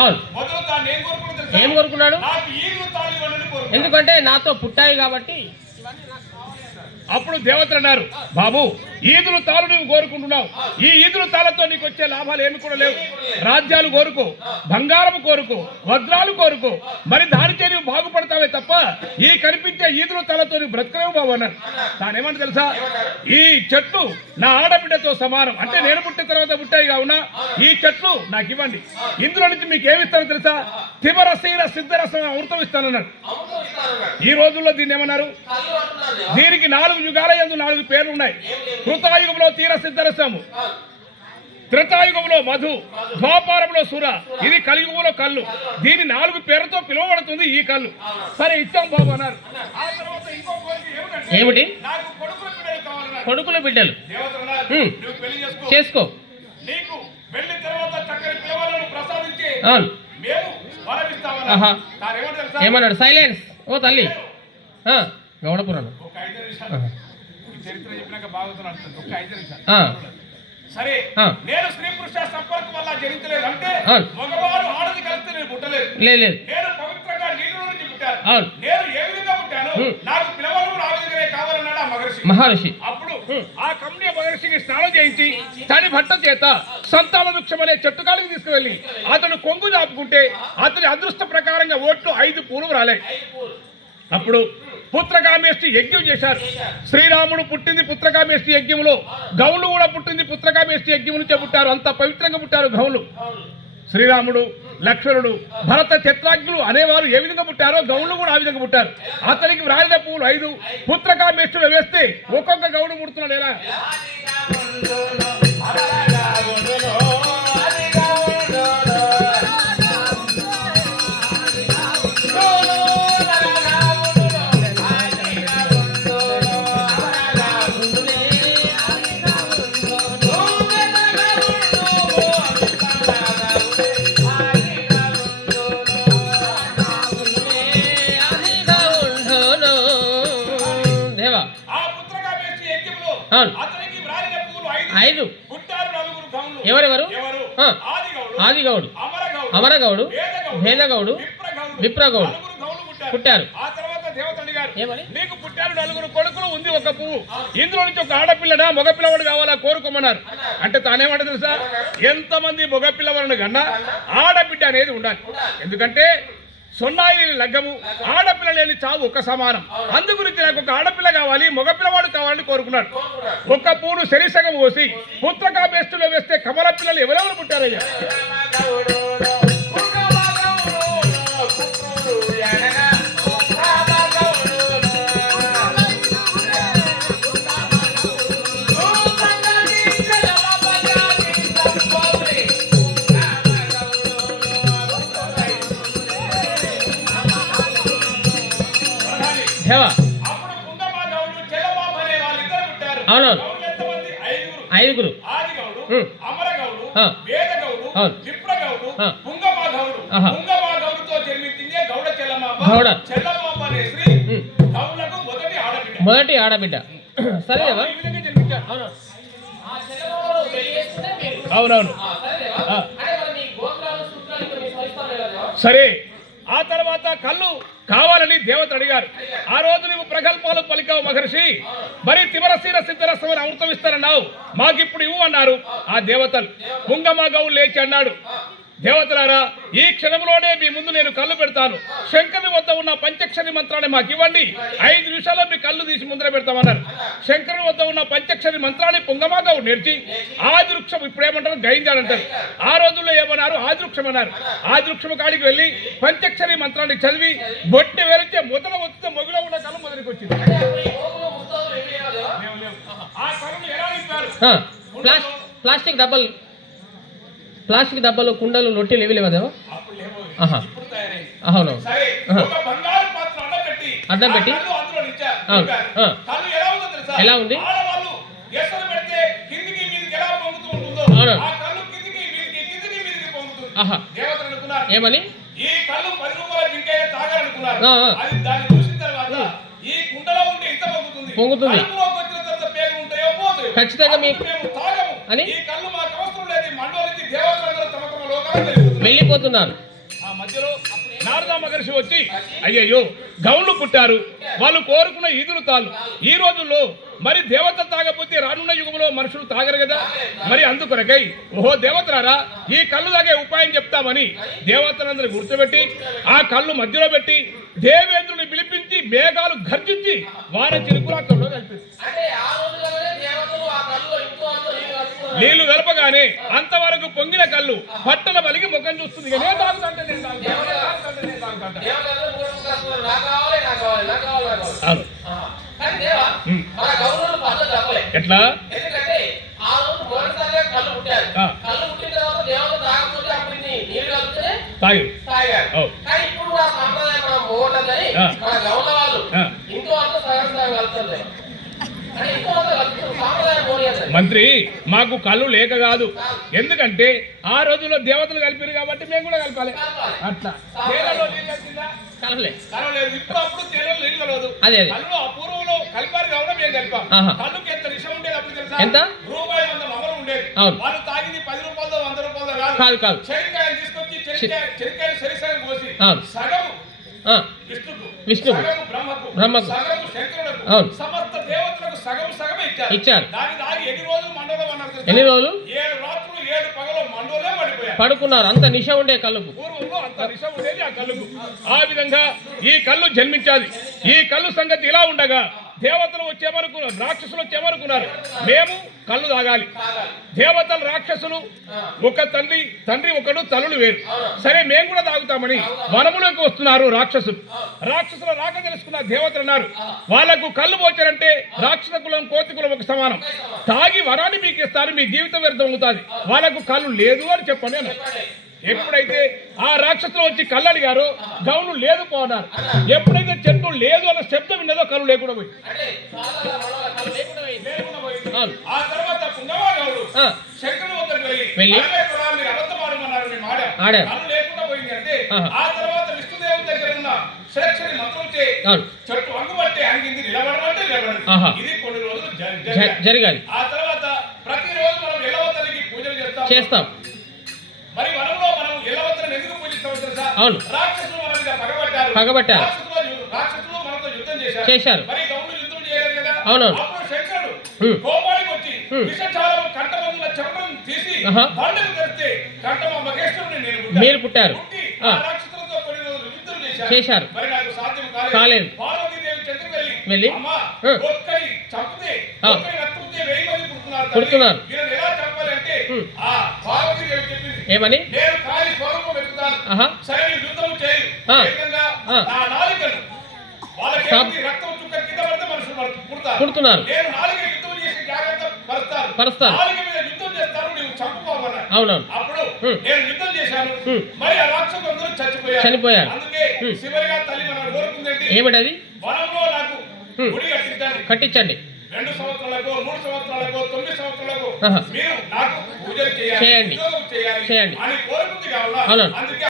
అవును. మొదలు తాను ఏం కోరుకున్నాడు? నాకు ఈగురు తాళి ఇవ్వండి కోరుకున్నాడు. ఎందుకంటే నాతో పుట్టాయి కాబట్టి. అప్పుడు దేవతలు అన్నారు, బాబు ఈదులు తాళు నువ్వు కోరుకుంటున్నావు, ఈ ఈదులు తాళతో నీకు వచ్చే లాభాలు ఏమి కూడా లేవు. రాజ్యాలు కోరుకో, బంగారం కోరుకో, వజ్రాలు కోరుకో, మరి దానికే నువ్వు బాగుపడతావే తప్ప ఈ కనిపించే ఈదులు తాళతో నువ్వు బ్రతకలేవు బాబు అన్నారు. తానేమంటే తెలుసా, ఈ చెట్లు నా ఆడబిడ్డతో సమానం, అంటే నేను పుట్టిన తర్వాత పుట్టాయి కావున ఈ చెట్లు నాకు ఇవ్వండి, ఇందులో నుంచి మీకు ఏమిస్తారో తెలుసా, తిమరసీర సిద్ధరసం అమృతం ఇస్తానన్నాడు. ఈ రోజుల్లో దీన్ని ఏమన్నారు, దీనికి 4 యుగాల యందు 4 పేర్లు ఉన్నాయి. కృతాయుగంలో తీర సిద్ధరసము, త్రేతాయుగంలో మధు, ద్వాపారంలో సుర, ఇది కలియుగంలో కళ్ళు. దీని 4 పేర్లతో పిలువబడుతుంది ఈ కళ్ళు. సరే ఇచ్చాం బాబు అన్నారు. ఆ తర్వాత ఇంకో కోరిక ఏమిటి? నాకు కొడుకుల బిడ్డలు కావాలన్నారు. కొడుకుల బిడ్డలు నువ్వు పెళ్లి చేసుకో, నీకు పెళ్లి తర్వాత చక్కని పిల్లలను ప్రసాదించి మేము వరమిస్తామన్నా. ఏమన్నాడు? సైలెన్స్ ఓ తల్లి. గౌడపురాణం చరిత్ర చెప్పినాక బాగుంటుంది. ఒక 5 నిమిషాలు. సరే, నేను స్త్రీ పురుష సంపర్కం వల్ల జనించలేదు, అంటే మగవాడు ఆడది కలిస్తే నేను పుట్టలేదు. నేను పవిత్రంగా నీళ్ళ నుంచి పుట్టాను. నేను ఏ విధంగా పుట్టాను, నాకు పిల్లవాడు కూడా ఆ విధంగానే కావాలన్నాడు ఆ మహర్షి. అప్పుడు ఆ కమ్య మహర్షికి స్నానం చేయించి తడి భట్ట చేత సంతాన వృక్షం అనే చెట్టు కాడికి తీసుకువెళ్ళి అతను కొంగు దాపుకుంటే అతని అదృష్ట ప్రకారంగా ఓట్లు 5 పూలు రాలే. అప్పుడు పుత్రకామేష్టి యజ్ఞం చేశారు. శ్రీరాముడు పుట్టింది పుత్రకామేష్టి యజ్ఞంలో, గౌలు కూడా పుట్టింది పుత్రకామేష్టి యజ్ఞం నుంచే పుట్టారు. అంత పవిత్రంగా పుట్టారు గౌలు. శ్రీరాముడు, లక్ష్మణుడు, భరత చిత్రాజ్ఞులు అనేవారు ఏ విధంగా పుట్టారో గౌళ్ళు కూడా ఆ విధంగా పుట్టారు. అతనికి వ్రాలిన పూలు 5 పుత్రకామేష్టిలో వేస్తే ఒక్కొక్క గౌడు పుడుతున్నాడు. ఎలా ఎవరెవరు? ఆదిగౌడు, అమరగౌడు, భేదగౌడు, విప్రగౌడు పుట్టారు. నీకు పుట్టారు 4 కొడుకులు, ఉంది ఒక పువ్వు, ఇందులో నుంచి ఒక ఆడపిల్లడా మగపిల్లవాడు కావాలా కోరుకోమన్నారు. అంటే తానేమంటే తెలుసా, ఎంతమంది మగపిల్లవాడిని కన్నా ఆడబిడ్డ అనేది ఉండాలి. ఎందుకంటే సొన్నాయి లగ్గము, ఆడపిల్ల లేని చావు ఒక సమానం. అందు గురించి నాకు ఒక ఆడపిల్ల కావాలి, మగపిల్లవాడు కావాలని కోరుకున్నాడు. ఒక్క పూలు శరీసగం పోసి పుత్రకామేష్టిలో వేస్తే కమల పిల్లలు ఎవరెవరు పుట్టారయ్యా? అవునవును, 5 మొదటి ఆడబిడ్డ. సరేవా? అవునవును. సరే, ఆ తర్వాత కళ్ళు కావాలని దేవతలు అడిగారు. ఆ రోజు నువ్వు ప్రగల్భాలు పలికావు మహర్షి, మరి తిమరసీర సిద్ధరసం అమృతం ఇస్తారన్నావు, మాకిప్పుడు ఇవ్వు అన్నారు ఆ దేవతలు. పుంగమ గౌడు లేచి అన్నాడు, దేవతలారా, ఈ క్షణంలోనే మీ ముందు నేను కళ్ళు పెడతాను. శంకరుని వద్ద ఉన్న పంచక్షరి మంత్రాన్ని మాకు ఇవ్వండి, 5 నిమిషాల్లో మీ కళ్ళు తీసి ముందర పెడతామన్నారు. శంకరుని వద్ద ఉన్న పంచక్షరి మంత్రాన్ని పుంగమాగా నేర్చి ఆది వృక్షం, ఇప్పుడేమంటారు గైంజాలంటారు, ఆ రోజుల్లో ఏమన్నారు ఆది వృక్షం అన్నారు. ఆది వృక్షం కాడికి వెళ్ళి పంచక్షరి మంత్రాన్ని చదివి బొట్టె వేరితే మొదల వస్తే మొగులో ఉన్న కళ్ళు మొదటికి వచ్చింది. ఆ కళ్ళు ఎలా ఇస్తారు? ప్లాస్టిక్ డబ్బాలు, కుండలు, లొట్టెలు ఇవి లేవదేమో. అవును, అడ్డం పెట్టి. ఎలా ఉంది? అవును. ఏమని? పొంగుతుంది ఖచ్చితంగా మీకు అని. వెళ్ళిపోతున్నారు. ఆ మధ్యలో నారద మహర్షి వచ్చి అయ్యయ్యో గౌళ్ళు పుట్టారు, వాళ్ళు కోరుకున్న ఈదులు తాళ్ళు. ఈ రోజుల్లో మరి దేవత తాగపోతే రానున్న యుగంలో మనుషులు తాగరు కదా. మరి అందుకొరకై ఓహో దేవతలారా ఈ కళ్ళు తాగే ఉపాయం చెప్తామని దేవతలందరూ గుర్తుపెట్టి ఆ కళ్ళు మధ్యలో పెట్టి దేవేంద్రుని పిలిపించి మేఘాలు గర్జించి వార చిరుకుల కళ్ళు కలిపి నీళ్లు కలపగానే అంతవరకు పొంగిన కళ్ళు పట్టణ బలిగి ముఖం చూస్తుంది. ఇక నేను తాగుతాంటే నేను తాగుతాంటే నేను తాగుతాంటే. అవును. ఎట్లా తాగి మంత్రి మాకు కళ్ళు లేక కాదు, ఎందుకంటే ఆ రోజుల్లో దేవతలు కలిపారు కాబట్టి మేము కూడా కలపాలి. అట్లా తేలలో నీళ్ళు కలిసిందా? కలవలేదు. ఇప్పుడు అప్పుడు తేలలో నీళ్ళు కలవదు. కళ్ళు అపూర్వంలో కలిపారు కాబట్టి మేము కలిపాం. కళ్ళుకి ఎంత విషయం ఉండేది అప్పుడు తెలుసా? ఎంత? రూపాయి 100 మొగలు ఉండేది. వాళ్ళు తాగింది 10 రూపాయలతో 100 రూపాయలతో కాదు. చెనిక్కాయలు తీసుకొచ్చి చెనిక్కాయలు సరిసగం కోసి సగం విష్ణుకు సగము బ్రహ్మకు సగము శంకరులకు సమస్త దేవతలకు సగమే ఇచ్చారు. దాని దాగి ఎన్ని రోజులు మండలం అన్నారు? ఎన్ని రోజులు? 7 రాత్రులు 7 పగలు మండలే పడిపోయారు. పడుకున్నారు. అంత నిశ ఉండే కళ్ళకు. పూర్వంలో అంత నిశ ఉండేది ఆ కళ్ళకు. ఆ విధంగా ఈ కళ్ళు జన్మించాది. ఈ కళ్ళు సంగతి ఇలా ఉండగా దేవతలు వచ్చేమనుకున్నారు, రాక్షసులు వచ్చేమనుకున్నారు మేము కళ్ళు తాగాలి. దేవతలు రాక్షసులు ఒక తండ్రి ఒకడు తల్లులు వేరు. సరే మేము కూడా తాగుతామని వనములోకి వస్తున్నారు రాక్షసులు. రాక్షసుల రాక తెలుసుకున్న దేవతలు అన్నారు వాళ్ళకు కళ్ళు పోచారంటే రాక్షస కులం కోతి కులం ఒక సమానం. తాగి వరాన్ని మీకు ఇస్తారు, మీ జీవితం వ్యర్థం అవుతుంది. వాళ్ళకు కళ్ళు లేదు అని చెప్పండి అన్నారు. ఎప్పుడైతే ఆ రాక్షసులు వచ్చి కళ్ళు అడిగారో గౌను లేదు పోన్నారు. ఎప్పుడైతే చెట్టు లేదు అన్న శబ్దం విన్నదో కళ్ళు లేకుండా పోయి. ఆ తర్వాత పుంగవాడు శంకరుడు వద్దకు వెళ్ళి మీరు అబద్ధమాడమన్నారు, మేము ఆడారు. కళ్ళు లేకుండా పోయింది అంటే ఆ తర్వాత విష్ణుదేవుని దగ్గర ఉన్న శిరక్షని మంత్రులచే చెట్టు అంగుబట్టి అంగింది, నిలబడమంటే నిలబడింది. ఇది కొన్ని రోజులు జరిగాలి. ఆ తర్వాత ప్రతిరోజు మనం ఎల్లవతలికి పూజలు చేస్తాం. మరి వనంలో మనం ఎల్లవతలను ఎందుకు పూజిస్తాం తెలుసా? అవును. రాక్షసులు మన మీద పగబట్టారు. రాక్షసులు మనతో యుద్ధం చేశారు. మరి గౌరులు యుద్ధం చేయలేదు కదా. అవును. అప్పుడు శంకరుడు కోపానికి వచ్చి విషచారం కంఠమందుల చెమటను తీసి బండకు తెరిస్తే కంఠమ మహేశ్వరుని మీరు పుట్టారు. రాక్షసులతో కొన్ని రోజులు యుద్ధం చేశారు. మరి నాకు సాధ్యం కాలేదు. పార్వతీదేవి చెంతకు వెళ్ళి అమ్మా ఒక్కరి చంపితే ఒక్కరి రక్తంతే 1000 మంది పుడుతున్నారు. వీళ్ళని ఎలా చంపాలంటే ఆ పార్వతీదేవి చెప్పింది ఏమని? నేను కాలి స్వరూపం వెతుకుతాను. సరే నీ యుద్ధం చేయి. ఏకంగా నా నాలుకను వాళ్ళకి రక్తం చుక్క కింద పడితే మనుషులు పుడుతున్నారు. నేను నాలుక యుద్ధం చేసి జాగ్రత్త పరుస్తాను. నాలుక మీద యుద్ధం చేస్తాను, నువ్వు చంపుకోమన్నా. అవునవును. అప్పుడు నేను యుద్ధం చేశాను. మరి ఆ రాక్షసులందరూ చనిపోయారు. అందుకే శివరిగా తల్లి మనం కోరుకుందండి ఏమిటది? వనంలో నాకు గుడి కట్టించండి. 2 సంవత్సరాలకు 3 సంవత్సరాలకు 9 సంవత్సరాలకు మీరు నాకు పూజలు చేయాలి అని కోరుకుంది కావాలా. అందుకే